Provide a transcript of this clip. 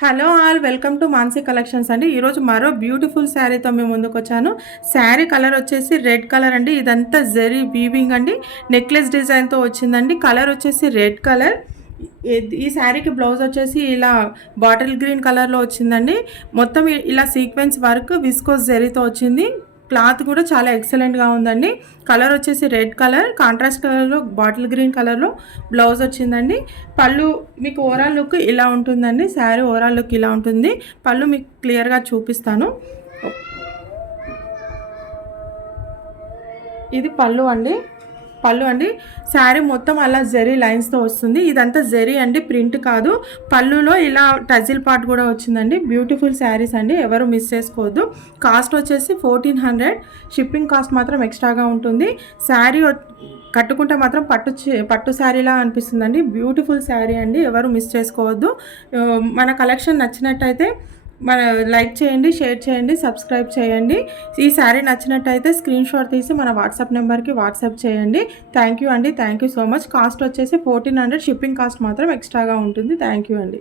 Hello all welcome to Mansi collections అండి. ఈరోజు మరో బ్యూటిఫుల్ శారీతో మేము ముందుకొచ్చాను. శారీ కలర్ వచ్చేసి రెడ్ కలర్ అండి. ఇదంతా జరీ వీవింగ్ అండి. నెక్లెస్ డిజైన్తో వచ్చిందండి. కలర్ వచ్చేసి రెడ్ కలర్. ఈ శారీకి బ్లౌజ్ వచ్చేసి ఇలా బాటిల్ గ్రీన్ కలర్లో వచ్చిందండి. మొత్తం ఇలా సీక్వెన్స్ వర్క్ విస్కోస్ జరీతో వచ్చింది. క్లాత్ కూడా చాలా ఎక్సలెంట్గా ఉందండి. కలర్ వచ్చేసి రెడ్ కలర్, కాంట్రాస్ట్ కలర్లో బాటిల్ గ్రీన్ కలర్లో బ్లౌజ్ వచ్చిందండి. పళ్ళు మీకు ఓవరాల్ లుక్ ఇలా ఉంటుందండి. శారీ ఓవరాల్ లుక్ ఇలా ఉంటుంది. పళ్ళు మీకు క్లియర్గా చూపిస్తాను. ఇది పళ్ళు అండి. శారీ మొత్తం అలా జరీ లైన్స్తో వస్తుంది. ఇదంతా జరీ అండి, ప్రింట్ కాదు. పళ్ళులో ఇలా టజిల్ పార్ట్ కూడా వచ్చిందండి. బ్యూటిఫుల్ శారీస్ అండి, ఎవరు మిస్ చేసుకోవద్దు. కాస్ట్ వచ్చేసి 1400. షిప్పింగ్ కాస్ట్ మాత్రం ఎక్స్ట్రాగా ఉంటుంది. శారీ కట్టుకుంటే మాత్రం పట్టు శారీలా అనిపిస్తుందండి. బ్యూటిఫుల్ శారీ అండి, ఎవరు మిస్ చేసుకోవద్దు. మన కలెక్షన్ నచ్చినట్టయితే లైక్ చేయండి, షేర్ చేయండి, సబ్స్క్రైబ్ చేయండి. ఈ శారీ నచ్చినట్టయితే స్క్రీన్ షాట్ తీసి మన వాట్సాప్ నెంబర్కి వాట్సాప్ చేయండి. థ్యాంక్ యూ అండి, thank you so much. Cost వచ్చేసి 1400. షిప్పింగ్ కాస్ట్ మాత్రం ఎక్స్ట్రాగా ఉంటుంది. థ్యాంక్ యూ అండి.